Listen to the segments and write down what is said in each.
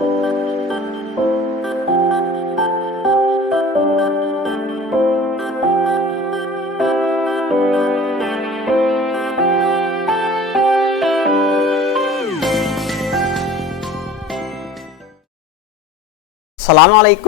Assalamualaikum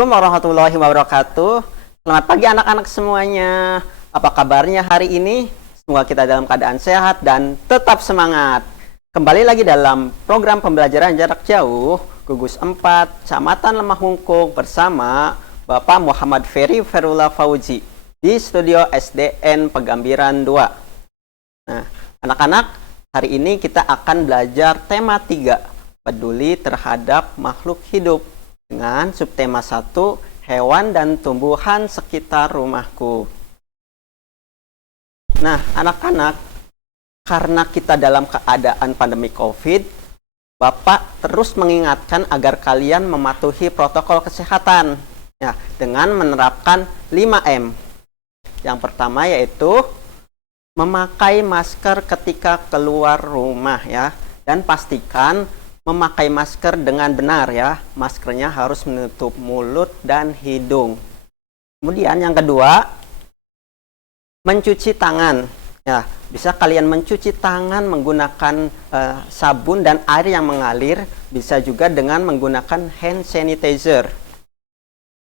warahmatullahi wabarakatuh. Selamat pagi anak-anak semuanya. Apa kabarnya hari ini? Semoga kita dalam keadaan sehat dan tetap semangat. Kembali lagi dalam program pembelajaran jarak jauh Gugus 4 Kecamatan Lemah Hungkung bersama Bapak Muhammad Ferry Ferullah Fauzi di studio SDN Pegambiran 2. Nah, anak-anak, hari ini kita akan belajar tema 3, peduli terhadap makhluk hidup, dengan subtema 1, hewan dan tumbuhan sekitar rumahku. Nah, anak-anak, karena kita dalam keadaan pandemi COVID, Bapak terus mengingatkan agar kalian mematuhi protokol kesehatan ya, dengan menerapkan 5M. Yang pertama yaitu memakai masker ketika keluar rumah ya, dan pastikan memakai masker dengan benar ya. Maskernya harus menutup mulut dan hidung. Kemudian yang kedua, mencuci tangan. Ya, bisa kalian mencuci tangan menggunakan sabun dan air yang mengalir, bisa juga dengan menggunakan hand sanitizer.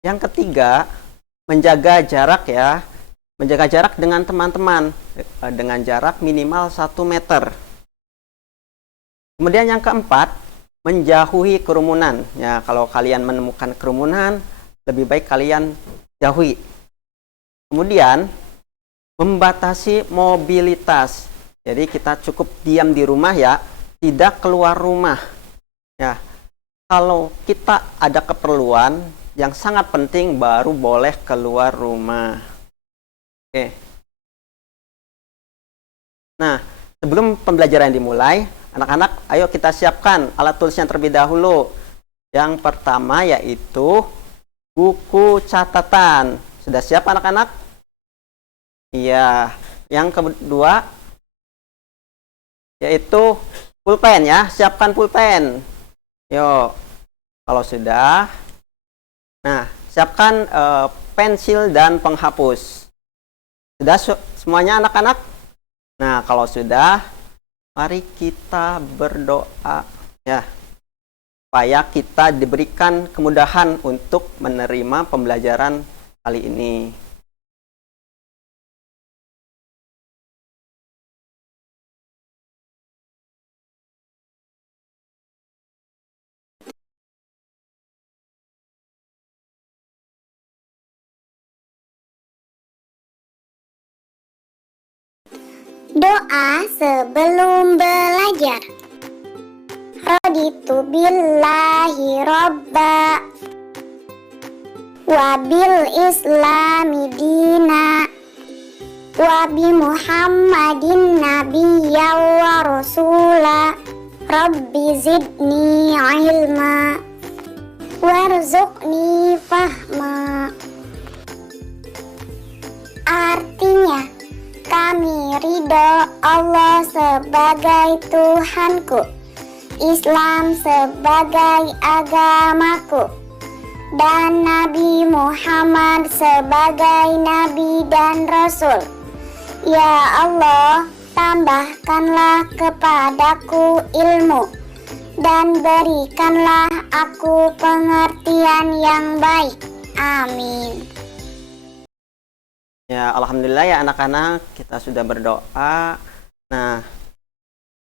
Yang ketiga, menjaga jarak ya. Menjaga jarak dengan teman-teman dengan jarak minimal 1 meter. Kemudian yang keempat, menjauhi kerumunan. Ya, kalau kalian menemukan kerumunan, lebih baik kalian jauhi. Kemudian, membatasi mobilitas. Jadi kita cukup diam di rumah ya, tidak keluar rumah. Ya, kalau kita ada keperluan yang sangat penting baru boleh keluar rumah. Oke. Nah, sebelum pembelajaran dimulai, anak-anak, ayo kita siapkan alat tulisnya terlebih dahulu. Yang pertama yaitu buku catatan. Sudah siap anak-anak? Iya. Yang kedua yaitu pulpen ya. Siapkan pulpen. Yuk. Kalau sudah. Nah, siapkan pensil dan penghapus. Sudah semuanya anak-anak? Nah, kalau sudah, mari kita berdoa ya, supaya kita diberikan kemudahan untuk menerima pembelajaran kali ini. Doa sebelum belajar. Raditu billahi robba wa bil islami dina wa bi muhammadin nabiyya wa rasula rabbi zidni ilma warzuqni fahma. Artinya, kami ridho Allah sebagai Tuhanku, Islam sebagai agamaku, dan Nabi Muhammad sebagai Nabi dan Rasul. Ya Allah, tambahkanlah kepadaku ilmu dan berikanlah aku pengertian yang baik. Amin. Ya, alhamdulillah ya anak-anak, kita sudah berdoa. Nah,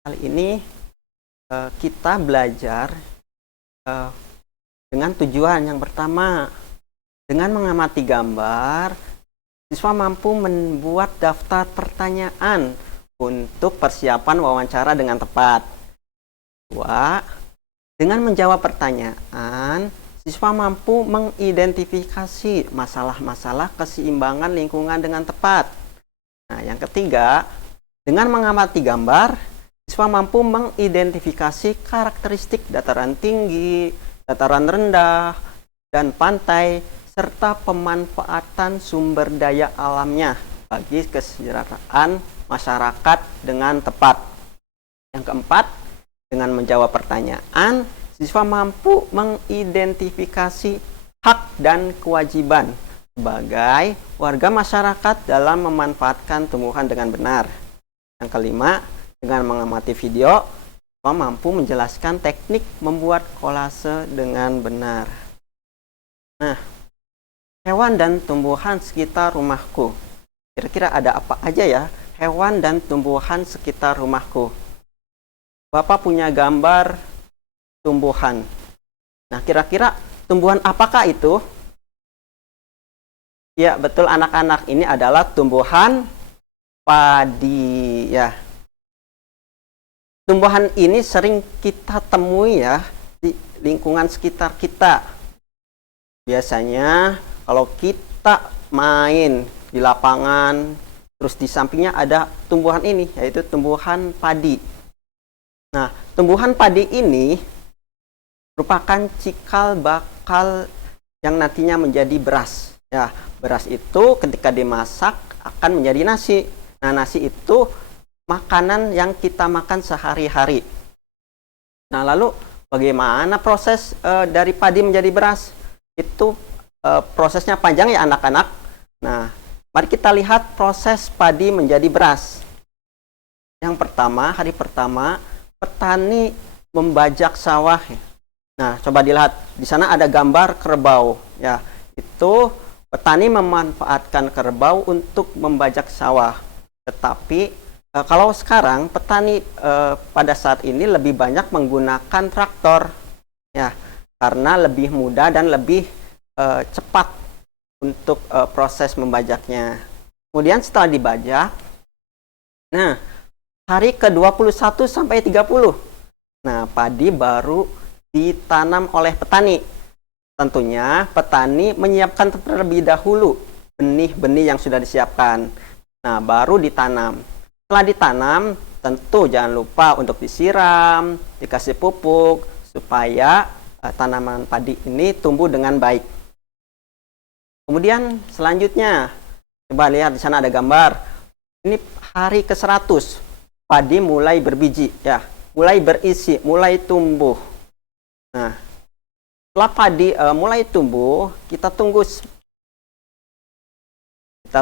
kali ini kita belajar dengan tujuan yang pertama. Dengan mengamati gambar, siswa mampu membuat daftar pertanyaan untuk persiapan wawancara dengan tepat. Dua, dengan menjawab pertanyaan, siswa mampu mengidentifikasi masalah-masalah keseimbangan lingkungan dengan tepat. Nah, yang ketiga, dengan mengamati gambar, siswa mampu mengidentifikasi karakteristik dataran tinggi, dataran rendah, dan pantai, serta pemanfaatan sumber daya alamnya bagi kesejahteraan masyarakat dengan tepat. Yang keempat, dengan menjawab pertanyaan, siswa mampu mengidentifikasi hak dan kewajiban sebagai warga masyarakat dalam memanfaatkan tumbuhan dengan benar. Yang kelima, dengan mengamati video, siswa mampu menjelaskan teknik membuat kolase dengan benar. Nah, hewan dan tumbuhan sekitar rumahku. Kira-kira ada apa aja ya hewan dan tumbuhan sekitar rumahku? Bapak punya gambar tumbuhan. Nah, kira-kira tumbuhan apakah itu? Ya, betul anak-anak, ini adalah tumbuhan padi ya. Tumbuhan ini sering kita temui ya di lingkungan sekitar kita. Biasanya kalau kita main di lapangan, terus di sampingnya ada tumbuhan ini, yaitu tumbuhan padi. Nah, tumbuhan padi ini merupakan cikal bakal yang nantinya menjadi beras. Ya, beras itu ketika dimasak akan menjadi nasi. Nah, nasi itu makanan yang kita makan sehari-hari. Nah, lalu bagaimana proses dari padi menjadi beras? Itu prosesnya panjang ya anak-anak. Nah, mari kita lihat proses padi menjadi beras. Yang pertama, hari pertama, petani membajak sawah. Nah, coba dilihat di sana ada gambar kerbau. Ya, itu petani memanfaatkan kerbau untuk membajak sawah. Tetapi kalau sekarang petani pada saat ini lebih banyak menggunakan traktor, ya, karena lebih mudah dan lebih cepat untuk proses membajaknya. Kemudian setelah dibajak, nah hari ke-21 sampai 30, nah padi baru ditanam oleh petani. Tentunya petani menyiapkan terlebih dahulu benih-benih yang sudah disiapkan. Nah, baru ditanam. Setelah ditanam, tentu jangan lupa untuk disiram, dikasih pupuk supaya tanaman padi ini tumbuh dengan baik. Kemudian selanjutnya, coba lihat di sana ada gambar. Ini hari ke-100. Padi mulai berbiji ya, mulai berisi, mulai tumbuh. Nah, setelah padi mulai tumbuh, kita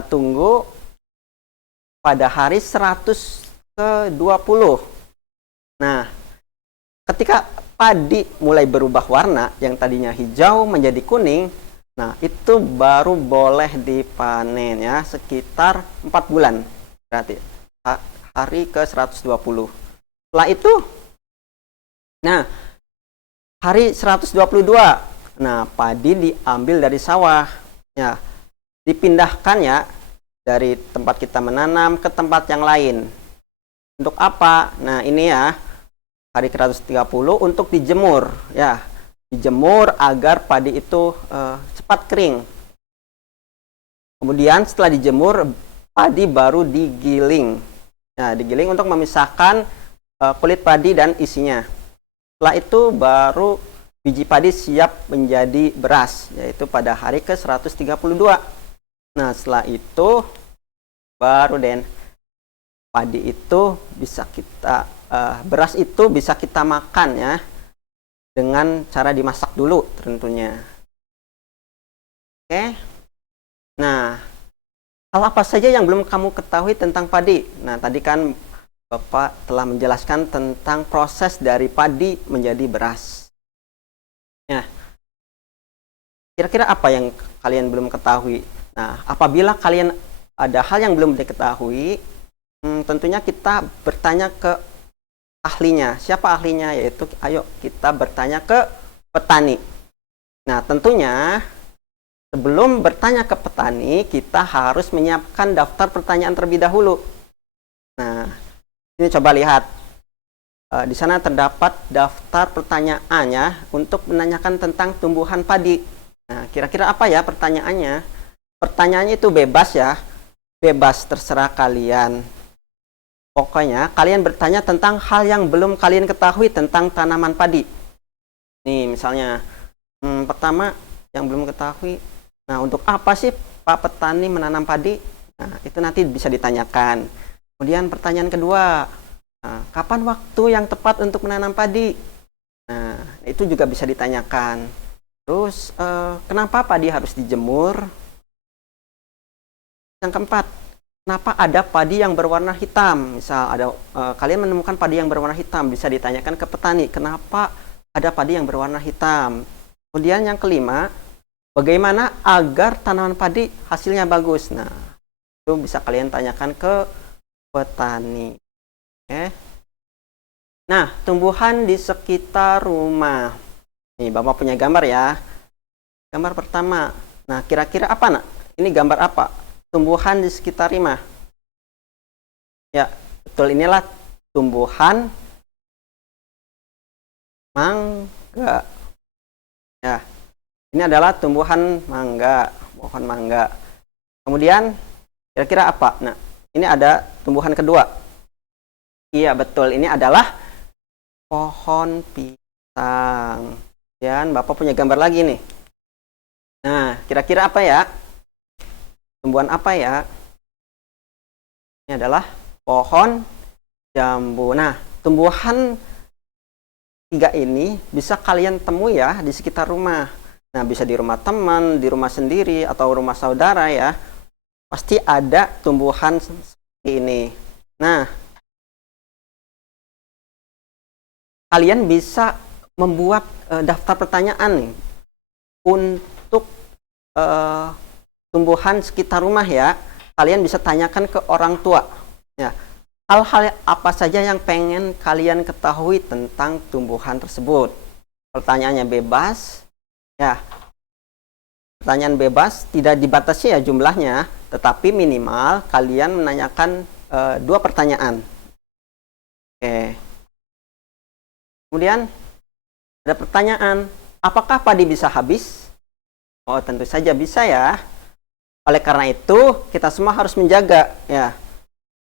tunggu pada hari 100 ke 20. Nah, ketika padi mulai berubah warna, yang tadinya hijau menjadi kuning, nah itu baru boleh dipanen ya, sekitar 4 bulan. Berarti hari ke 120. Setelah itu, nah hari 122, nah padi diambil dari sawah, ya, dipindahkan ya dari tempat kita menanam ke tempat yang lain. Untuk apa? Nah ini ya, hari ke-130 untuk dijemur, ya, dijemur agar padi itu cepat kering. Kemudian setelah dijemur, padi baru digiling. Nah, digiling untuk memisahkan kulit padi dan isinya. Setelah itu baru biji padi siap menjadi beras, yaitu pada hari ke-132. Nah, setelah itu baru padi itu bisa kita beras itu bisa kita makan ya, dengan cara dimasak dulu tentunya. Oke. Nah, hal apa saja yang belum kamu ketahui tentang padi? Nah, tadi kan Bapak telah menjelaskan tentang proses dari padi menjadi beras. Nah, kira-kira apa yang kalian belum ketahui? Nah, apabila kalian ada hal yang belum diketahui, tentunya kita bertanya ke ahlinya. Siapa ahlinya? Yaitu, ayo kita bertanya ke petani. Nah, tentunya sebelum bertanya ke petani, kita harus menyiapkan daftar pertanyaan terlebih dahulu. Nah, ini coba lihat. Di sana terdapat daftar pertanyaannya untuk menanyakan tentang tumbuhan padi. Nah, kira-kira apa ya pertanyaannya? Pertanyaannya itu bebas ya. Bebas, terserah kalian. Pokoknya kalian bertanya tentang hal yang belum kalian ketahui tentang tanaman padi. Nih misalnya, pertama yang belum ketahui, nah untuk apa sih Pak petani menanam padi? Nah itu nanti bisa ditanyakan. Kemudian pertanyaan kedua, nah, kapan waktu yang tepat untuk menanam padi? Nah, itu juga bisa ditanyakan. Terus, kenapa padi harus dijemur? Yang keempat, kenapa ada padi yang berwarna hitam? Misal ada kalian menemukan padi yang berwarna hitam, bisa ditanyakan ke petani, kenapa ada padi yang berwarna hitam? Kemudian yang kelima, bagaimana agar tanaman padi hasilnya bagus? Nah, itu bisa kalian tanyakan ke petani. Oke. Nah, tumbuhan di sekitar rumah. Nih, Bapak punya gambar ya. Gambar pertama. Nah, kira-kira apa, Nak? Ini gambar apa? Tumbuhan di sekitar rumah. Ya, betul, inilah tumbuhan mangga. Ya, ini adalah tumbuhan mangga, pohon mangga. Kemudian, kira-kira apa? Nah, ini ada tumbuhan kedua. Iya, betul, ini adalah pohon pisang. Dan Bapak punya gambar lagi nih. Nah, kira-kira apa ya? Tumbuhan apa ya? Ini adalah pohon jambu. Nah, tumbuhan tiga ini bisa kalian temui ya di sekitar rumah. Nah, bisa di rumah teman, di rumah sendiri, atau rumah saudara ya. Pasti ada tumbuhan seperti ini. Nah, kalian bisa membuat daftar pertanyaan nih untuk tumbuhan sekitar rumah ya. Kalian bisa tanyakan ke orang tua. Ya, hal-hal apa saja yang pengen kalian ketahui tentang tumbuhan tersebut. Pertanyaannya bebas. Ya, pertanyaan bebas, tidak dibatasi ya jumlahnya, tetapi minimal kalian menanyakan 2 pertanyaan. Oke. Kemudian ada pertanyaan, apakah padi bisa habis? Oh, tentu saja bisa ya. Oleh karena itu, kita semua harus menjaga ya.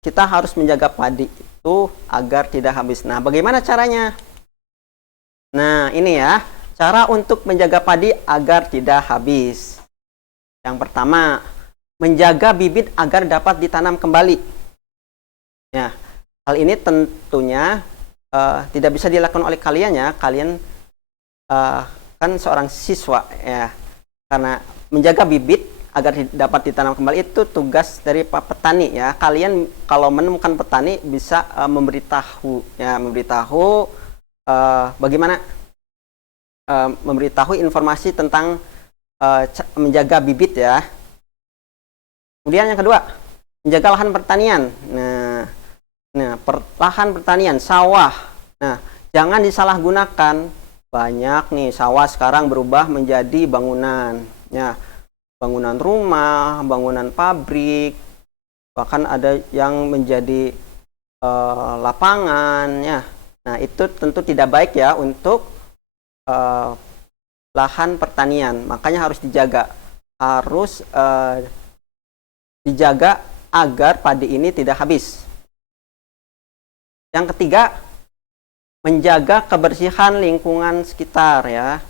Kita harus menjaga padi itu agar tidak habis. Nah, bagaimana caranya? Nah, ini ya, cara untuk menjaga padi agar tidak habis. Yang pertama, menjaga bibit agar dapat ditanam kembali. Ya, hal ini tentunya tidak bisa dilakukan oleh kalian ya. Kalian kan seorang siswa ya. Karena menjaga bibit agar dapat ditanam kembali itu tugas dari Pak Petani ya. Kalian kalau menemukan petani bisa memberitahu ya, bagaimana memberitahu informasi tentang menjaga bibit ya. Kemudian yang kedua, menjaga lahan pertanian. Nah, lahan pertanian, sawah. Nah, jangan disalahgunakan. Banyak nih sawah sekarang berubah menjadi bangunan. Ya, bangunan rumah, bangunan pabrik, bahkan ada yang menjadi lapangan. Ya. Nah, itu tentu tidak baik ya untuk lahan pertanian. Makanya harus dijaga. Harus dijaga agar padi ini tidak habis. Yang ketiga, menjaga kebersihan lingkungan sekitar ya.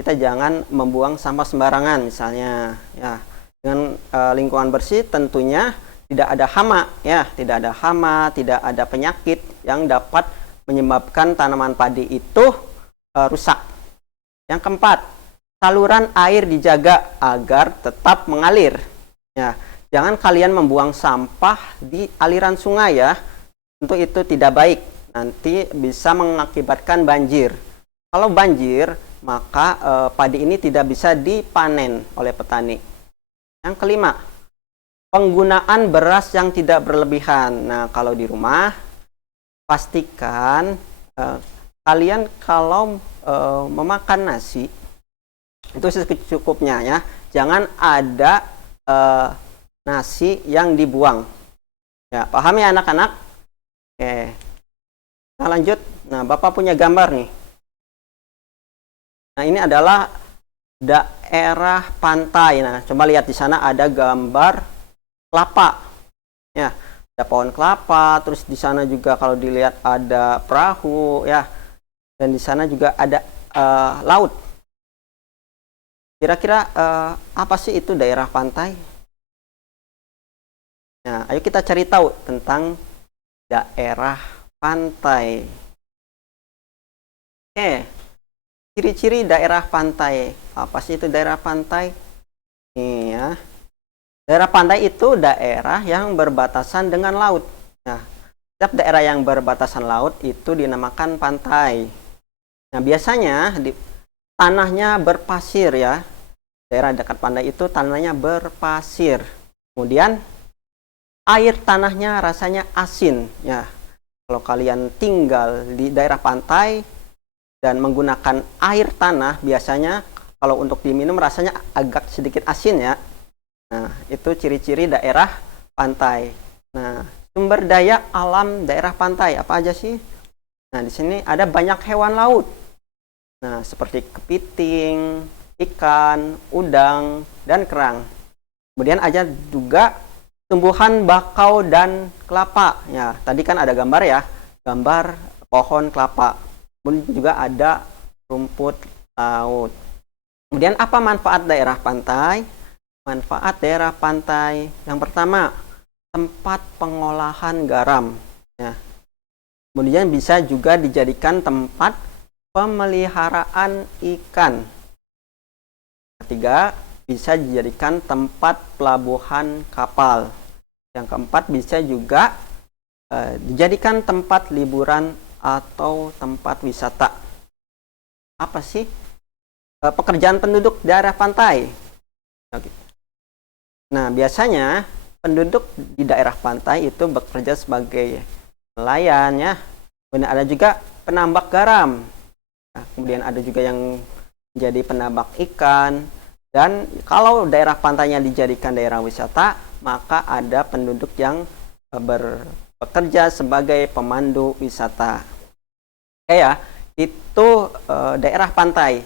Kita jangan membuang sampah sembarangan misalnya ya. Dengan lingkungan bersih tentunya tidak ada hama ya, tidak ada hama, tidak ada penyakit yang dapat menyebabkan tanaman padi itu rusak. Yang keempat, saluran air dijaga agar tetap mengalir ya. Jangan kalian membuang sampah di aliran sungai ya. Tentu itu tidak baik, nanti bisa mengakibatkan banjir. Kalau banjir, maka padi ini tidak bisa dipanen oleh petani. Yang kelima, penggunaan beras yang tidak berlebihan. Nah, kalau di rumah, pastikan kalian kalau memakan nasi, itu secukupnya ya. Jangan ada nasi yang dibuang. Ya, paham ya anak-anak? Oke, kita lanjut. Nah, Bapak punya gambar nih. Nah, ini adalah daerah pantai. Nah, coba lihat di sana ada gambar kelapa. Ya, ada pohon kelapa. Terus di sana juga kalau dilihat ada perahu, ya. Dan di sana juga ada laut. Kira-kira apa sih itu daerah pantai? Nah, ayo kita cari tahu tentang daerah pantai. Oke, ciri-ciri daerah pantai. Apa sih itu daerah pantai? Nih ya. Daerah pantai itu daerah yang berbatasan dengan laut. Nah, setiap daerah yang berbatasan laut itu dinamakan pantai. Nah, biasanya tanahnya berpasir ya. Daerah dekat pantai itu tanahnya berpasir. Kemudian air tanahnya rasanya asin ya. Kalau kalian tinggal di daerah pantai dan menggunakan air tanah, biasanya kalau untuk diminum rasanya agak sedikit asin ya. Nah, itu ciri-ciri daerah pantai. Nah, sumber daya alam daerah pantai apa aja sih? Nah, di sini ada banyak hewan laut. Nah, seperti kepiting, ikan, udang, dan kerang. Kemudian ada juga tumbuhan bakau dan kelapa. Ya, tadi kan ada gambar ya, gambar pohon kelapa. Kemudian juga ada rumput laut. Kemudian apa manfaat daerah pantai? Manfaat daerah pantai yang pertama, tempat pengolahan garam. Ya. Kemudian bisa juga dijadikan tempat pemeliharaan ikan. Ketiga, bisa dijadikan tempat pelabuhan kapal. Yang keempat, bisa juga dijadikan tempat liburan atau tempat wisata. Apa sih pekerjaan penduduk daerah pantai? Nah, biasanya penduduk di daerah pantai itu bekerja sebagai nelayan ya. Kemudian ada juga penambak garam. Nah, kemudian ada juga yang menjadi penambak ikan. Dan kalau daerah pantainya dijadikan daerah wisata, maka ada penduduk yang bekerja sebagai pemandu wisata. Oke ya, itu daerah pantai.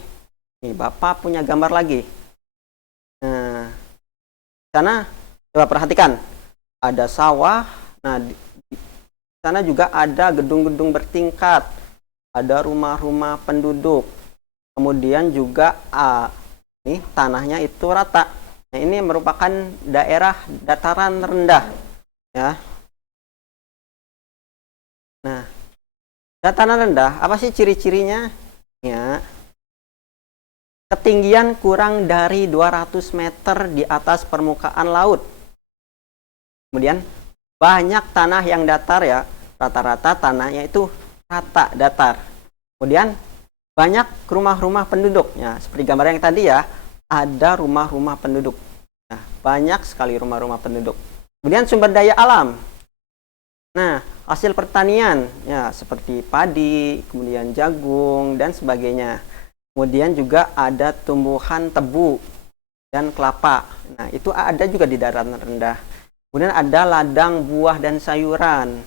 Nih, Bapak punya gambar lagi. Nah, sana coba perhatikan, ada sawah. Nah, di sana juga ada gedung-gedung bertingkat, ada rumah-rumah penduduk. Kemudian juga nih tanahnya itu rata. Nah, ini merupakan daerah dataran rendah, ya. Nah, dataran rendah apa sih ciri-cirinya? Ya, ketinggian kurang dari 200 meter di atas permukaan laut. Kemudian banyak tanah yang datar ya, rata-rata tanahnya itu rata, datar. Kemudian banyak rumah-rumah penduduk, ya, seperti gambar yang tadi ya, ada rumah-rumah penduduk. Nah, banyak sekali rumah-rumah penduduk. Kemudian sumber daya alam. Nah, hasil pertanian, ya, seperti padi, kemudian jagung, dan sebagainya. Kemudian juga ada tumbuhan tebu dan kelapa. Nah, itu ada juga di dataran rendah. Kemudian ada ladang buah dan sayuran.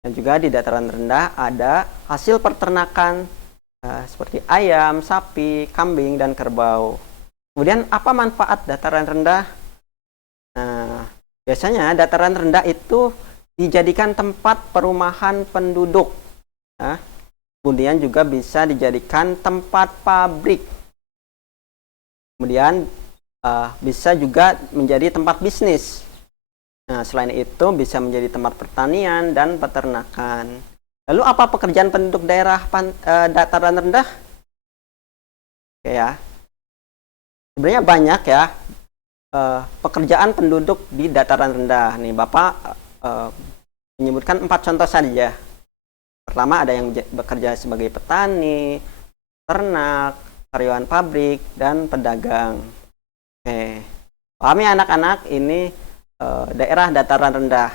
Dan juga di dataran rendah ada hasil peternakan seperti ayam, sapi, kambing, dan kerbau. Kemudian apa manfaat dataran rendah? Nah, biasanya dataran rendah itu dijadikan tempat perumahan penduduk. Nah, kemudian juga bisa dijadikan tempat pabrik. Kemudian bisa juga menjadi tempat bisnis. Nah, selain itu bisa menjadi tempat pertanian dan peternakan. Lalu apa pekerjaan penduduk daerah dataran rendah? Oke ya. Sebenarnya banyak ya pekerjaan penduduk di dataran rendah. Nih, Bapak menyebutkan 4 contoh saja. Pertama, ada yang bekerja sebagai petani, ternak, karyawan pabrik, dan pedagang. Oke. Pahami anak-anak, ini daerah dataran rendah.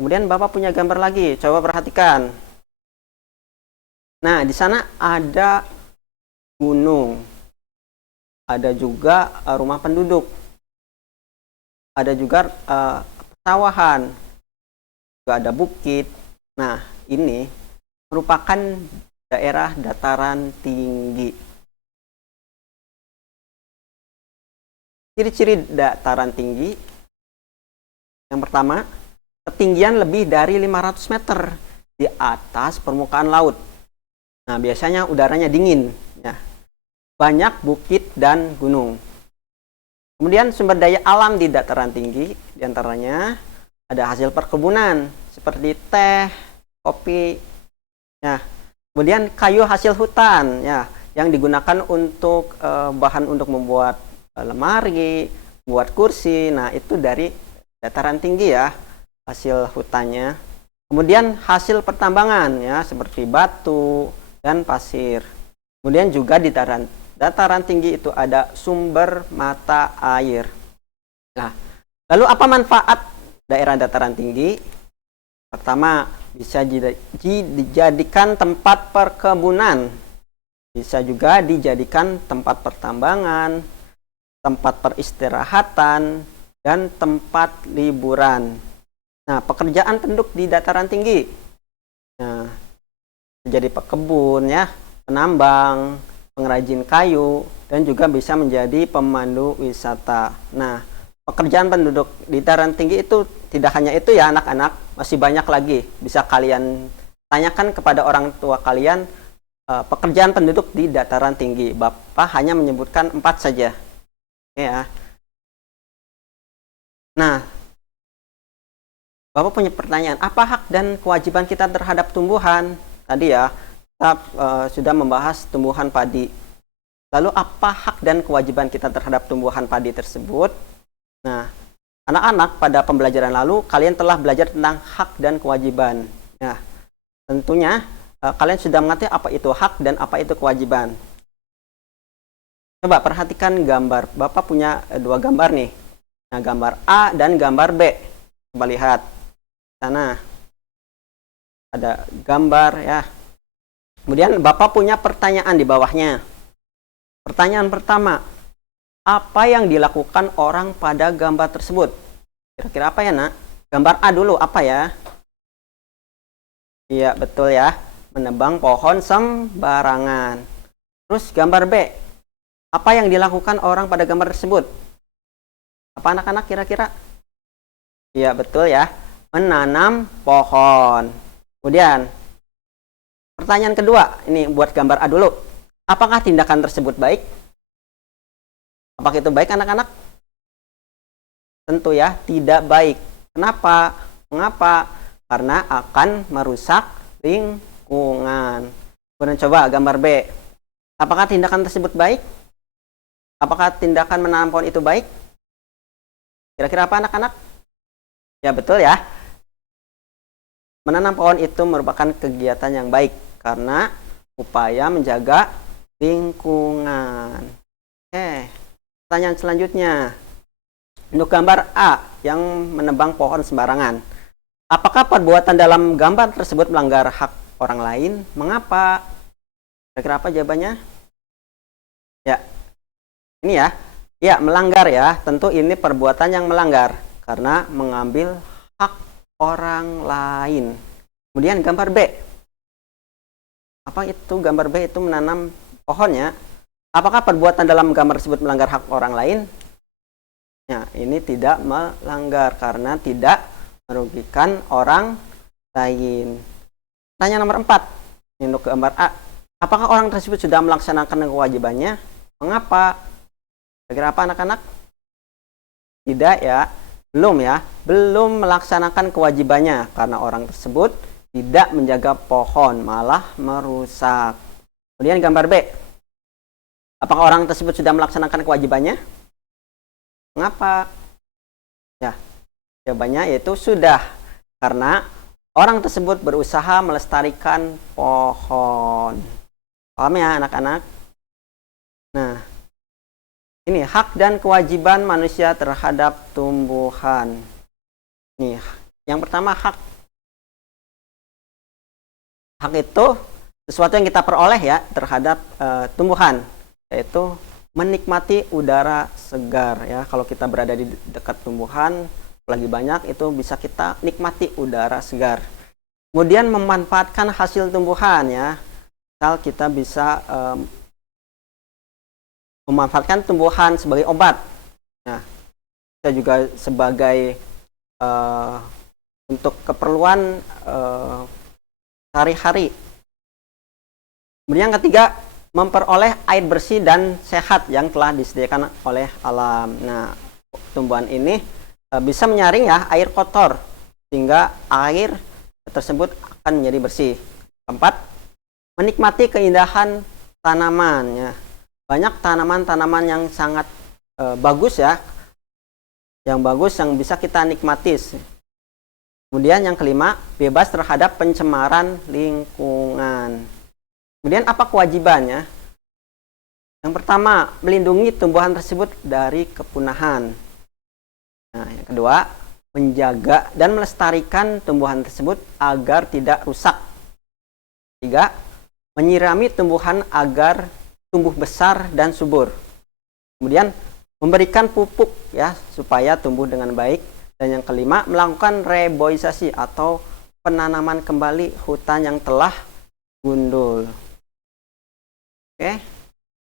Kemudian Bapak punya gambar lagi, coba perhatikan. Nah, di sana ada gunung, ada juga rumah penduduk, ada juga pesawahan, juga ada bukit. Nah, ini merupakan daerah dataran tinggi. Ciri-ciri dataran tinggi, yang pertama, ketinggian lebih dari 500 meter di atas permukaan laut. Nah, biasanya udaranya dingin, ya. Banyak bukit dan gunung. Kemudian sumber daya alam di dataran tinggi, diantaranya ada hasil perkebunan seperti teh, kopi. Nah, Kemudian kayu hasil hutan ya, yang digunakan untuk bahan untuk membuat lemari, buat kursi. Nah, itu dari dataran tinggi ya, hasil hutannya. Kemudian hasil pertambangan ya, seperti batu dan pasir. Kemudian juga di dataran tinggi itu ada sumber mata air. Nah, lalu apa manfaat daerah dataran tinggi? Pertama, bisa dijadikan tempat perkebunan, bisa juga dijadikan tempat pertambangan, tempat peristirahatan, dan tempat liburan. Nah, pekerjaan penduduk di dataran tinggi, nah, menjadi pekebun ya, penambang, pengrajin kayu, dan juga bisa menjadi pemandu wisata. Nah, pekerjaan penduduk di dataran tinggi itu tidak hanya itu ya anak-anak, masih banyak lagi. Bisa kalian tanyakan kepada orang tua kalian pekerjaan penduduk di dataran tinggi. Bapak hanya menyebutkan 4 saja. Ya. Nah, Bapak punya pertanyaan, apa hak dan kewajiban kita terhadap tumbuhan? Tadi ya, kita sudah membahas tumbuhan padi. Lalu apa hak dan kewajiban kita terhadap tumbuhan padi tersebut? Nah, anak-anak pada pembelajaran lalu kalian telah belajar tentang hak dan kewajiban. Nah, tentunya kalian sudah mengerti apa itu hak dan apa itu kewajiban. Coba perhatikan gambar. Bapak punya 2 gambar nih. Nah, gambar A dan gambar B. Coba lihat. Sana ada gambar ya. Kemudian Bapak punya pertanyaan di bawahnya. Pertanyaan pertama, apa yang dilakukan orang pada gambar tersebut? Kira-kira apa ya, Nak? Gambar A dulu, apa ya? Iya, betul ya. Menebang pohon sembarangan. Terus gambar B, apa yang dilakukan orang pada gambar tersebut? Apa anak-anak kira-kira? Iya, betul ya. Menanam pohon. Kemudian, pertanyaan kedua, ini buat gambar A dulu. Apakah tindakan tersebut baik? Apakah itu baik anak-anak? Tentu ya, tidak baik. Kenapa? Mengapa? Karena akan merusak lingkungan. Kemudian coba gambar B. Apakah tindakan tersebut baik? Apakah tindakan menanam pohon itu baik? Kira-kira apa anak-anak? Ya betul ya. Menanam pohon itu merupakan kegiatan yang baik karena upaya menjaga lingkungan. Oke. Pertanyaan selanjutnya, untuk gambar A yang menebang pohon sembarangan, apakah perbuatan dalam gambar tersebut melanggar hak orang lain? Mengapa? Kira-kira apa jawabannya? Ya, ini ya, ya melanggar ya. Tentu ini perbuatan yang melanggar karena mengambil hak orang lain. Kemudian gambar B, apa itu gambar B itu menanam pohonnya? Apakah perbuatan dalam gambar tersebut melanggar hak orang lain? Ya, ini tidak melanggar karena tidak merugikan orang lain. Pertanyaan nomor 4, untuk gambar A. Apakah orang tersebut sudah melaksanakan kewajibannya? Mengapa? Kira-kira apa anak-anak? Tidak ya, belum ya. Belum melaksanakan kewajibannya karena orang tersebut tidak menjaga pohon, malah merusak. Kemudian gambar B. Apakah orang tersebut sudah melaksanakan kewajibannya? Mengapa? Ya, jawabannya yaitu sudah. Karena orang tersebut berusaha melestarikan pohon. Paham ya anak-anak? Nah, ini hak dan kewajiban manusia terhadap tumbuhan. Nih, yang pertama hak. Hak itu sesuatu yang kita peroleh ya terhadap tumbuhan, yaitu menikmati udara segar ya. Kalau kita berada di dekat tumbuhan lagi banyak, itu bisa kita nikmati udara segar. Kemudian memanfaatkan hasil tumbuhan ya. Misal kita bisa memanfaatkan tumbuhan sebagai obat. Nah, kita juga sebagai untuk keperluan sehari-hari. Kemudian yang ketiga, memperoleh air bersih dan sehat yang telah disediakan oleh alam. Nah, tumbuhan ini bisa menyaring ya air kotor sehingga air tersebut akan menjadi bersih. Keempat, menikmati keindahan tanaman ya. Banyak tanaman-tanaman yang sangat bagus ya, yang bagus yang bisa kita nikmati. Kemudian yang kelima, bebas terhadap pencemaran lingkungan. Kemudian apa kewajibannya? Yang pertama, melindungi tumbuhan tersebut dari kepunahan. Nah, yang kedua, menjaga dan melestarikan tumbuhan tersebut agar tidak rusak. Tiga, menyirami tumbuhan agar tumbuh besar dan subur. Kemudian memberikan pupuk ya supaya tumbuh dengan baik. Dan yang kelima, melakukan reboisasi atau penanaman kembali hutan yang telah gundul. Oke.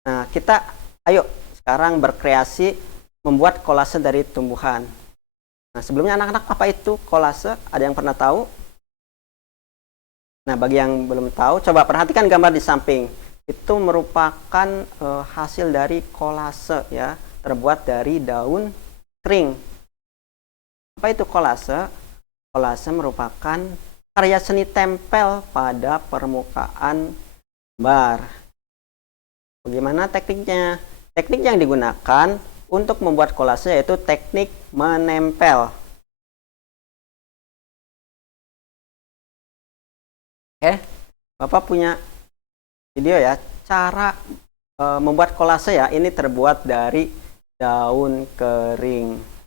Nah, kita ayo sekarang berkreasi membuat kolase dari tumbuhan. Nah, sebelumnya anak-anak, apa itu kolase? Ada yang pernah tahu? Nah, bagi yang belum tahu, coba perhatikan gambar di samping. Itu merupakan hasil dari kolase ya, terbuat dari daun kering. Apa itu kolase? Kolase merupakan karya seni tempel pada permukaan gambar. Bagaimana tekniknya? Teknik yang digunakan untuk membuat kolase yaitu teknik menempel. Oke, Bapak punya video ya, cara membuat kolase ya. Ini terbuat dari daun kering.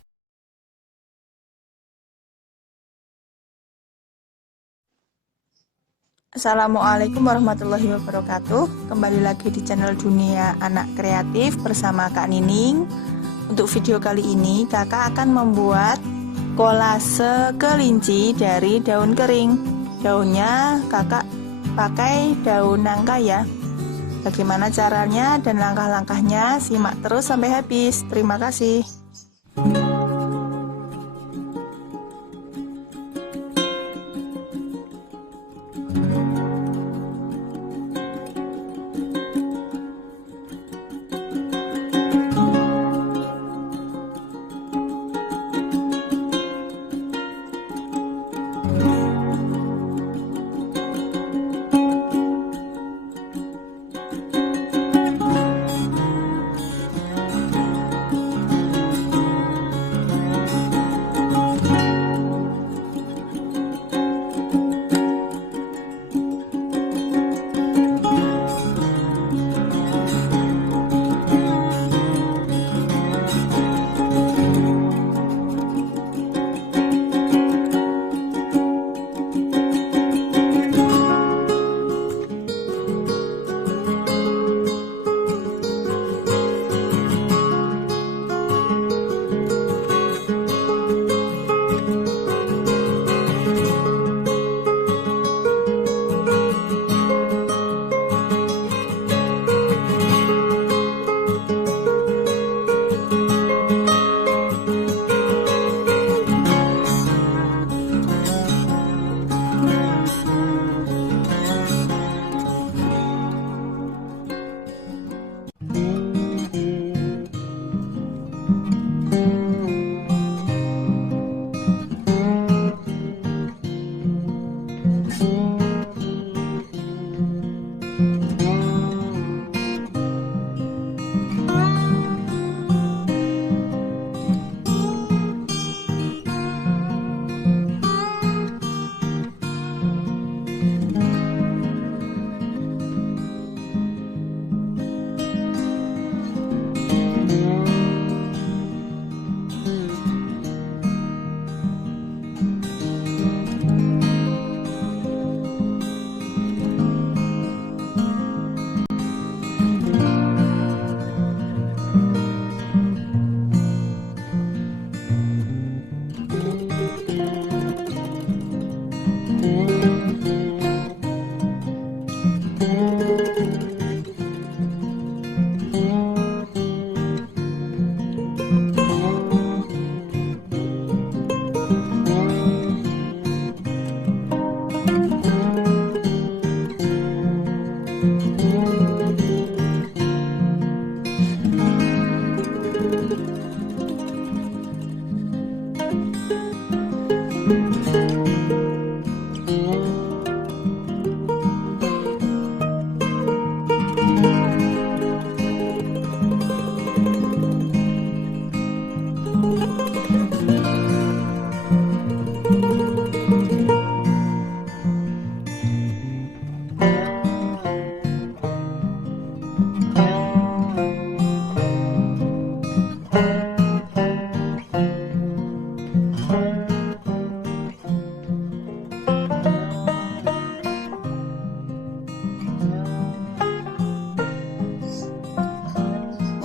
Assalamualaikum warahmatullahi wabarakatuh. Kembali lagi di channel Dunia Anak Kreatif bersama Kak Nining. Untuk video kali ini kakak akan membuat kolase kelinci dari daun kering. Daunnya kakak pakai daun nangka ya. Bagaimana caranya dan langkah-langkahnya, simak terus sampai habis. Terima kasih.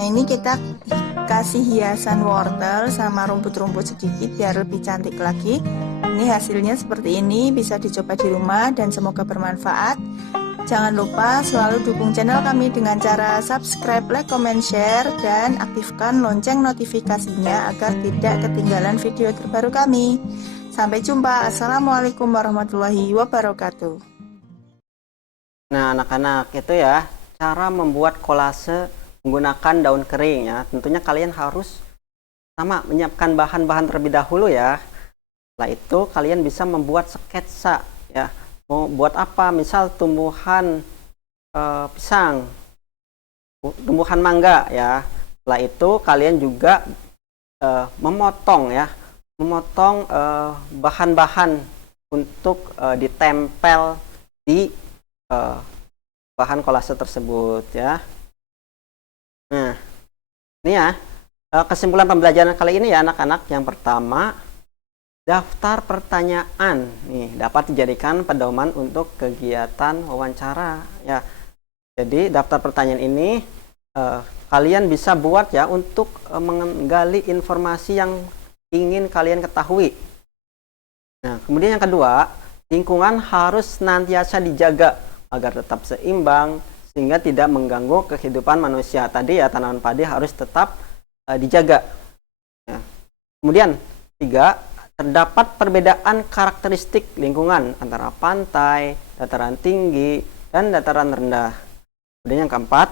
ini kita kasih hiasan wortel sama rumput-rumput sedikit biar lebih cantik lagi. Ini hasilnya seperti ini, bisa dicoba di rumah dan semoga bermanfaat. Jangan lupa selalu dukung channel kami dengan cara subscribe, like, comment, share, dan aktifkan lonceng notifikasinya agar tidak ketinggalan video terbaru kami. Sampai jumpa. Assalamualaikum warahmatullahi wabarakatuh. Nah, anak-anak, itu ya cara membuat kolase menggunakan daun kering ya. Tentunya kalian harus menyiapkan bahan-bahan terlebih dahulu ya. Setelah itu kalian bisa membuat sketsa ya. Mau buat apa? Misal tumbuhan pisang, tumbuhan mangga ya. Setelah itu kalian juga memotong bahan-bahan untuk ditempel di bahan kolase tersebut ya. Nah, ini ya kesimpulan pembelajaran kali ini ya anak-anak. Yang pertama, daftar pertanyaan nih dapat dijadikan pedoman untuk kegiatan wawancara ya. Jadi daftar pertanyaan ini kalian bisa buat ya untuk menggali informasi yang ingin kalian ketahui. Nah, kemudian yang kedua, lingkungan harus senantiasa dijaga agar tetap seimbang sehingga tidak mengganggu kehidupan manusia. Tadi ya tanaman padi harus tetap dijaga. Ya. Kemudian tiga, terdapat perbedaan karakteristik lingkungan antara pantai, dataran tinggi, dan dataran rendah. Kemudian yang keempat,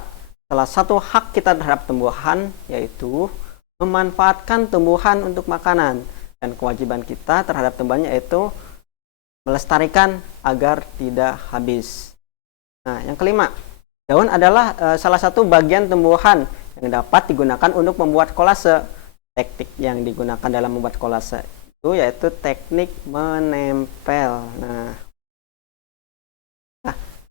salah satu hak kita terhadap tumbuhan yaitu memanfaatkan tumbuhan untuk makanan, dan kewajiban kita terhadap tumbuhannya yaitu melestarikan agar tidak habis. Nah, yang kelima, daun adalah salah satu bagian tumbuhan yang dapat digunakan untuk membuat kolase. Teknik yang digunakan dalam membuat kolase yaitu teknik menempel. Nah,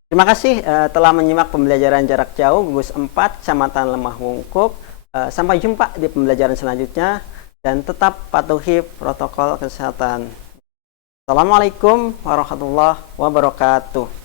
terima kasih telah menyimak pembelajaran jarak jauh gugus 4 Kecamatan Lemah Wungkuk. Sampai jumpa di pembelajaran selanjutnya dan tetap patuhi protokol kesehatan. Assalamualaikum warahmatullahi wabarakatuh.